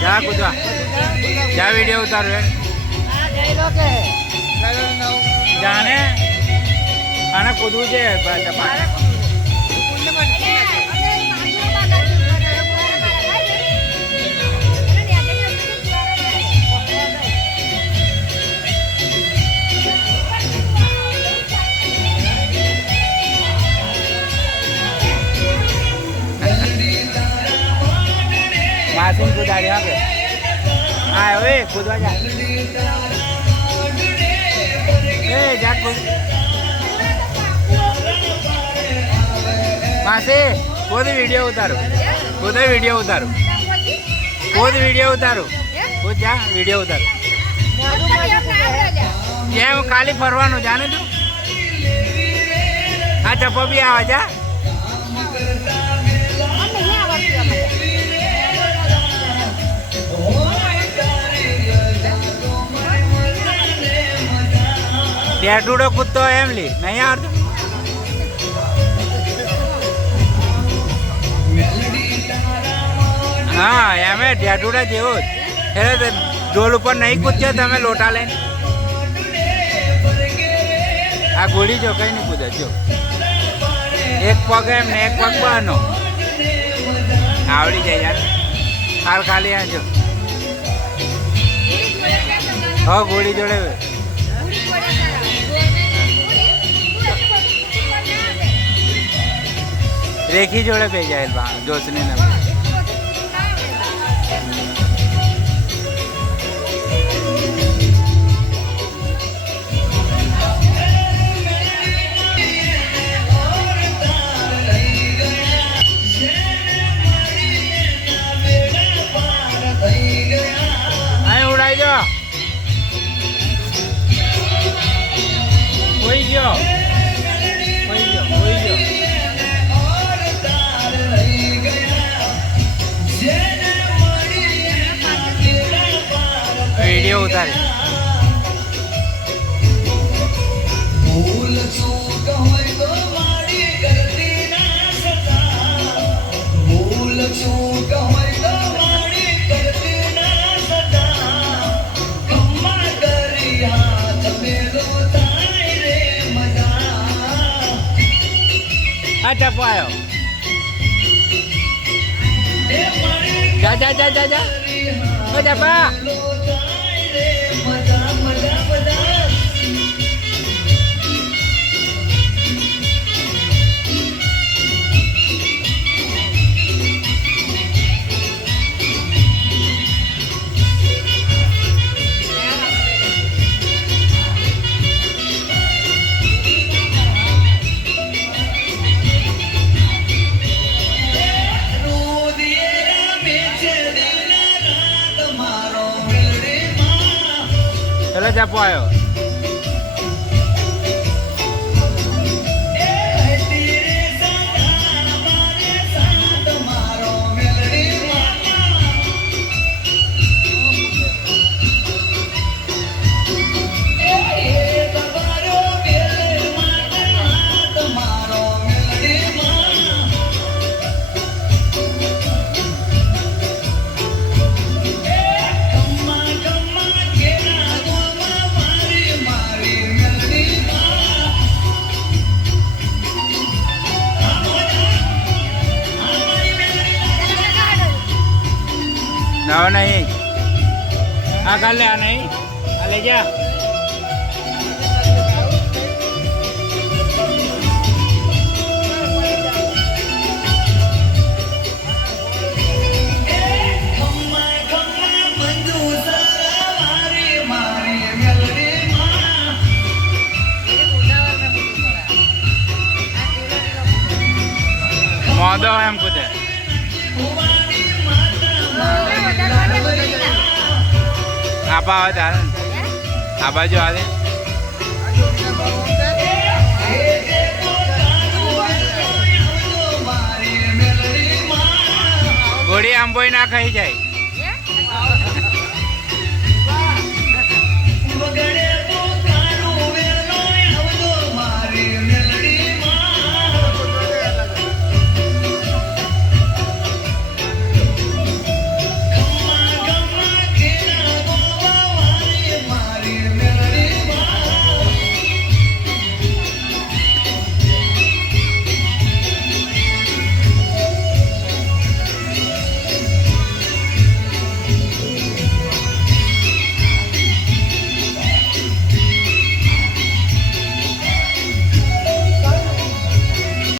क्या कूदा क्या वीडियो उतार रहे जाने आना कूदू છે मासूम कूदा यहाँ पे हाँ ओए कूदवा जा जा कूद मासे खुद वीडियो उतारो खुद वीडियो उतारो खुद वीडियो उतारो खुद जा वीडियो उतारो જેમ ખાલી ફરવાનું જાને તું આ ચપ્પો બી આવે જા ટેટુડો કૂદતો એમ લી નહીં આવડતું હા એમ ટેટુડા જેવો જ એટલે ડોલ ઉપર નહીં કૂદજો તમે લોટા લઈને આ ગોળી જો કઈ નહીં કૂદે જો એક પગ એમ ને એક પગ બહારનો આવડી જાય યાર હાલ ખાલી આ જો હા ગોળી જોડે રેખી જોડે પે જાય દોસ્તની નંબર वीडियो उतारे चप्पो आयो जा जा जा जा जा ओ चप्पा चलो चप्पो आयो ना नहीं आ कर ले आ नहीं आ ले जा मौदो है हमको दे आप आवाज आ रहा आ बाजू आ दे घोड़ी आम बोई ना खाई जाए